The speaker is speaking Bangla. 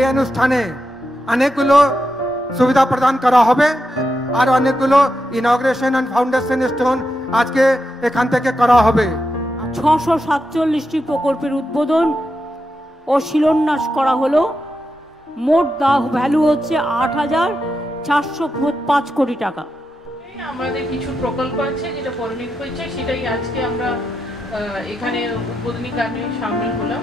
এই অনুষ্ঠানে অনেকগুলো সুবিধা প্রদান করা হবে আর অনেকগুলো ইনগ্রেশন এন্ড ফাউন্ডেশন স্টোন আজকে এখান থেকে করা হবে। 647টি প্রকল্পের উদ্বোধন ও শিলান্যাস করা হলো। মোট ভ্যালু হচ্ছে 8,405 কোটি টাকা। আমাদের কিছু প্রকল্প আছে যেটা পরিণত হয়েছে, সেটাই আজকে আমরা এখানে উদ্বোধনী গানে সামিল হলাম।